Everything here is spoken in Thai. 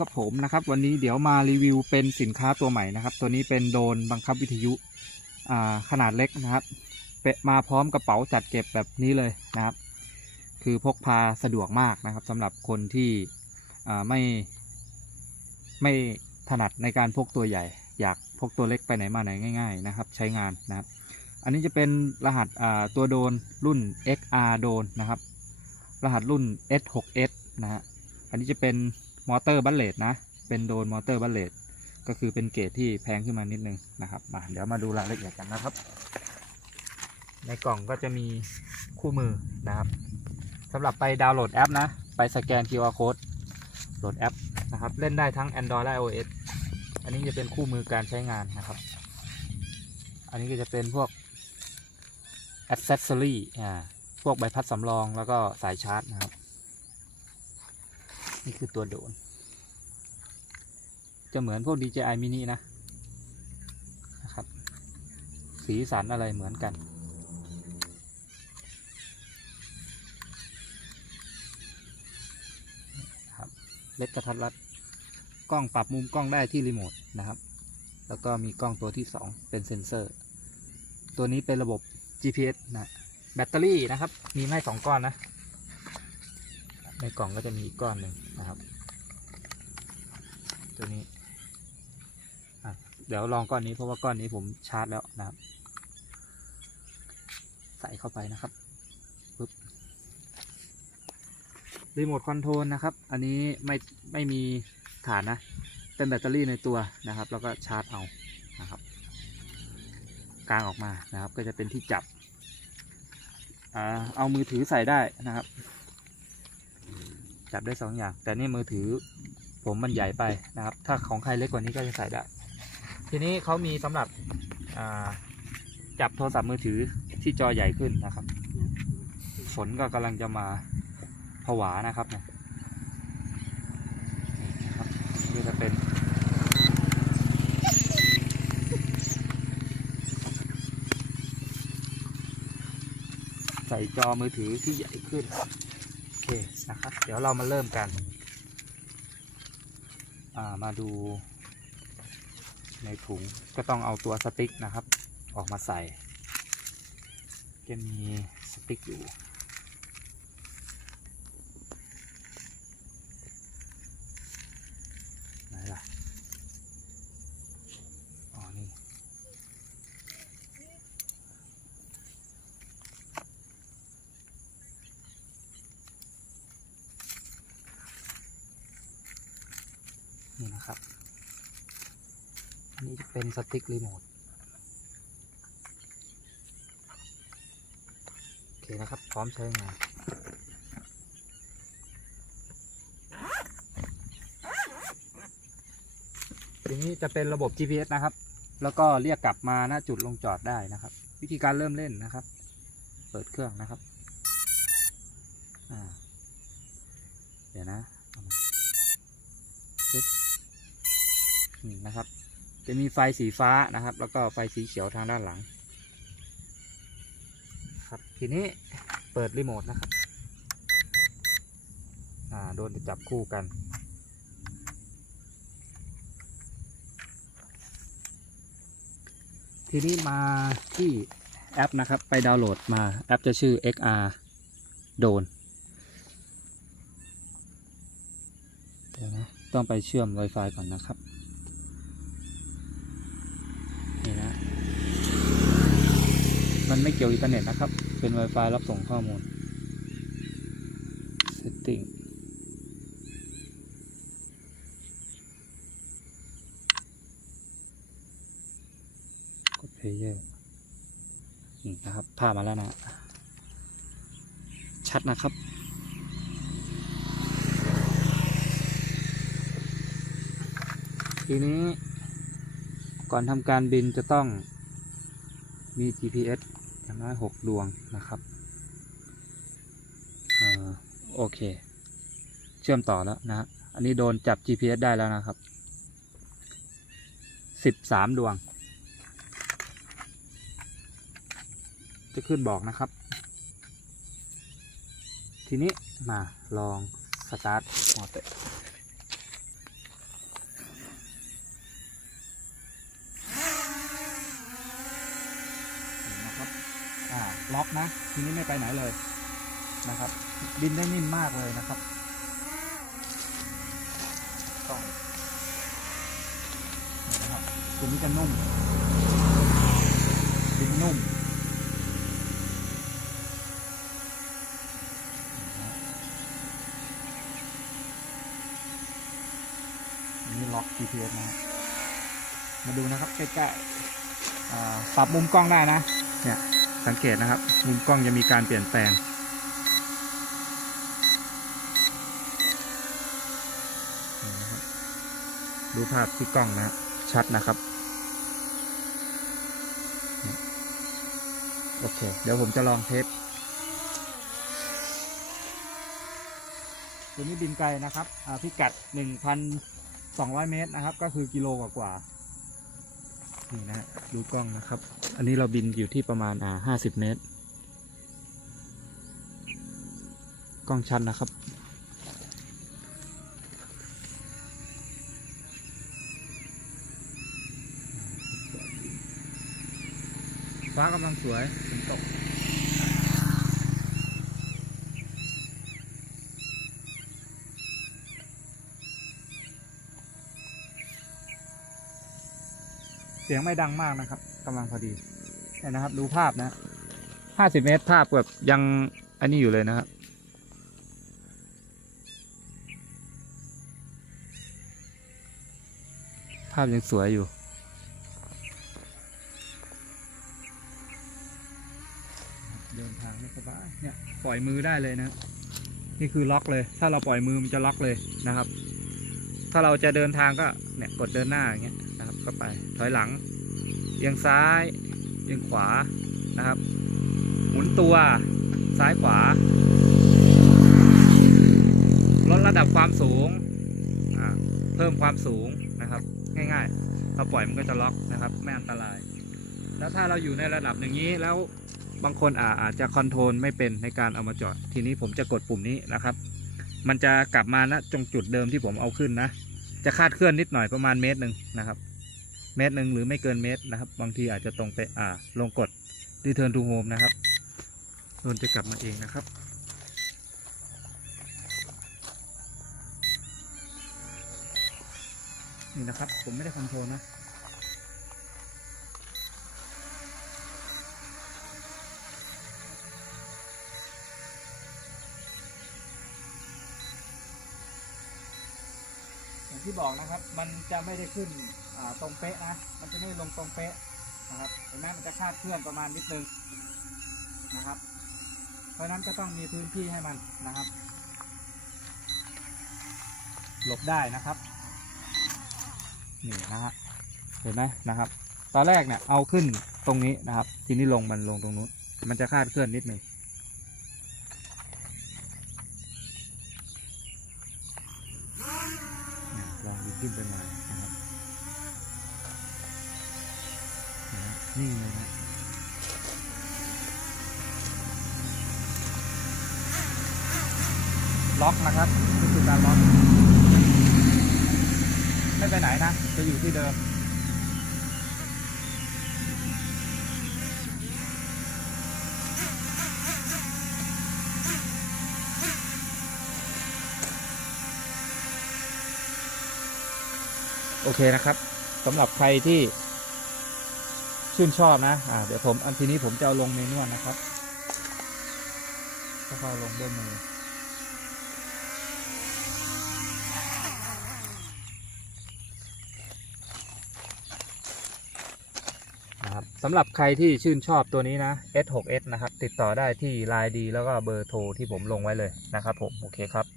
กับผมนะครับ วันนี้เดี๋ยวมารีวิวเป็นสินค้าตัวใหม่นะครับ ตัวนี้เป็นโดนบังคับวิทยุขนาดเล็กนะครับมาพร้อมกระเป๋าจัดเก็บแบบนี้เลยนะครับ คือพกพาสะดวกมากนะครับสำหรับคนที่ไม่ไม่ถนัดในการพกตัวใหญ่ อยากพกตัวเล็กไปไหนมาไหนง่าย ๆ นะครับ ใช้งานนะครับ อันนี้จะเป็นรหัสตัวโดนรุ่น XR โดนนะครับ รหัสรุ่น S6S นะฮะอันนี้จะเป็น มอเตอร์บัลเลตนะ เป็นโดนมอเตอร์บัลเลตก็คือเป็นเกรดที่แพงขึ้นมานิดนึงนะครับมาเดี๋ยวมาดูรายละเอียดกันนะครับ ในกล่องก็จะมีคู่มือนะครับสำหรับไปดาวน์โหลดแอปนะ ไปสแกน QR code โหลดแอปนะครับ เล่นได้ทั้ง Android และ iOS อันนี้จะเป็นคู่มือการใช้งานนะครับ อันนี้ก็จะเป็นพวก accessory อ่า พวกใบพัดสำรองแล้วก็สายชาร์จนะครับ นี่คือตัวโดรนจะเหมือนพวก DJI mini นะนะครับ สีสันอะไรเหมือนกันครับเล็กกระทัดรัด กล้องปรับมุมกล้องได้ที่รีโมทนะครับ แล้วก็มีกล้องตัวที่ 2 เป็นเซ็นเซอร์ ตัวนี้เป็นระบบ GPS นะ แบตเตอรี่นะครับ มีให้สองก้อนนะ ในกล่องก็จะมีอีกก้อนหนึ่งนะครับ ตัวนี้เดี๋ยวลองก้อนนี้เพราะว่าก้อนนี้ผมชาร์จแล้วนะครับ ใส่เข้าไปนะครับปึ๊บรีโมทคอนโทรลนะครับ อันนี้ไม่ไม่มีฐานนะ เป็นแบตเตอรี่ในตัวนะครับ แล้วก็ชาร์จเอานะครับกลางออกมานะครับ ก็จะเป็นที่จับ เอามือถือใส่ได้นะครับ จับได้สองอย่าง แต่นี่มือถือผมมันใหญ่ไปนะครับ ถ้าของใครเล็กกว่านี้ก็จะใส่ได้ ทีนี้เขามีสำหรับจับโทรศัพท์มือถือที่จอใหญ่ขึ้นนะครับ ฝนก็กำลังจะมาผวานะครับเนี่ยนี่นะครับนี่ก็จะเป็นใส่จอมือถือที่ใหญ่ขึ้น เคนะครับ เดี๋ยวเรามาเริ่มกันามาดู ในถุงก็ต้องเอาตัวสติ๊กนะครับ ออกมาใส่ จะมีสติ๊กอยู่ ไหนล่ะ อ๋อ นี่ นี่นะครับ อันนี้จะเป็นสติ๊กรีโมทโอเคนะครับ พร้อมใช้งานทีนี้จะเป็นระบบ GPS นะครับ แล้วก็เรียกกลับมาณจุดลงจอดได้นะครับ วิธีการเริ่มเล่นนะครับ เปิดเครื่องนะครับ อ่า เดี๋ยวนะ นะครับ จะมีไฟสีฟ้านะครับ แล้วก็ไฟสีเขียวทางด้านหลัง ครับทีนี้เปิดรีโมทนะครับอ่าโดนจะจับคู่กันทีนี้มาที่แอปนะครับ ไปดาวน์โหลดมาแอปจะชื่อ XR โดนเดี๋ยวนะ ต้องไปเชื่อม Wi-Fi ก่อนนะครับ นี่นะ มันไม่เกี่ยวอินเทอร์เน็ตนะครับ เป็น Wi-Fi รับส่งข้อมูล Setting กด Player นี่นะครับภาพมาแล้วนะ ชัดนะครับทีนี้ก่อนทำการบินจะต้องมี GPS อย่างน้อยหกดวงนะครับอ่อโอเค เชื่อมต่อแล้วนะฮะอันนี้โดนจับ GPS ได้แล้วนะครับสิบสามดวง จะขึ้นบอกนะครับ ทีนี้มาลองสตาร์ทมอเตอร์ ล็อกนะ ทีนี้ไม่ไปไหนเลยนะครับบินได้นิ่มมากเลยนะครับกล้องนี่นะครับตัวนี้จะนุ่มบินนุ่มนี่ล็อก GPS นะฮะมาดูนะครับใกล้ๆปรับมุมกล้องได้นะ สังเกตนะครับ มุมกล้องจะมีการเปลี่ยนแปลงนี่นะครับดูภาพที่กล้องนะชัดนะครับ โอเค เดี๋ยวผมจะลองเทสตัวนี้บินไกลนะครับอ่าพิกัด 1,200 เมตรนะครับ ก็คือกิโลกว่า นี่นะดูกล้องนะครับ อันนี้เราบินอยู่ที่ประมาณอ่าสิบเมตร กล้องชัดนะครับ ฟ้ากำลังสวยฝนตก เสียงไม่ดังมากนะครับกำลังพอดีเนี่ยนะครับ ดูภาพนะห้าสิบเมตรภาพแบบยังอันนี้อยู่เลยนะครับภาพยังสวยอยู่เดินทางไม่สบายเนี่ยปล่อยมือได้เลยนะ นี่คือล็อกเลย ถ้าเราปล่อยมือมันจะล็อกเลยนะครับ ถ้าเราจะเดินทางก็เนี่ยกดเดินหน้าอย่างเงี้ย นะครับก็ไป ถอยหลัง เอียงซ้าย เอียงขวานะครับ หมุนตัวซ้ายขวา ลดระดับความสูง เพิ่มความสูงนะครับ ง่ายๆเราปล่อยมันก็จะล็อกนะครับ ไม่อันตราย แล้วถ้าเราอยู่ในระดับอย่างนี้แล้วบางคนอาอาจจะคอนโทรลไม่เป็นในการเอามาจอด ทีนี้ผมจะกดปุ่มนี้นะครับ มันจะกลับมาณตรงจุดเดิมที่ผมเอาขึ้นนะ จะคาดเคลื่อนนิดหน่อยประมาณเมตรหนึ่งนะครับ เมตรหนึ่งหรือไม่เกินเมตรนะครับ บางทีอาจจะตรงไปอ่าลงกดรีเทิร์นทูโฮมนะครับโดนจะกลับมาเองนะครับ นี่นะครับ ผมไม่ได้คอนโทรลนะ อย่างที่บอกนะครับ มันจะไม่ได้ขึ้นตรงเป๊ะนะ มันจะไม่ลงตรงเป๊ะนะครับเห็นไหมมันจะคาดเคลื่อนประมาณนิดนึงนะครับ เพราะฉะนั้นก็ต้องมีพื้นที่ให้มันนะครับ หลบได้นะครับนี่นะฮะเห็นไหมนะครับ ตอนแรกเนี่ยเอาขึ้นตรงนี้นะครับ ทีนี้ลงมันลงตรงนู้น มันจะคาดเคลื่อนนิดนึง นะลองดึง ขึ้นไปใหม่นะครับนี่เลยนะล็อกนะครับนี่คือการล็อก ไม่ไปไหนนะ จะอยู่ที่เดิม โอเคนะครับสำหรับใครที่ชื่นชอบนะอ่าเดี๋ยวผมอันทีนี้ผมจะเอาลงเมนวลนะครับก็เข้าลงด้วยมือนะครับสำหรับใครที่ชื่นชอบตัวนี้นะ S6S นะครับ ติดต่อได้ที่ Line D แล้วก็เบอร์โทรที่ผมลงไว้เลยนะครับผม โอเคครับ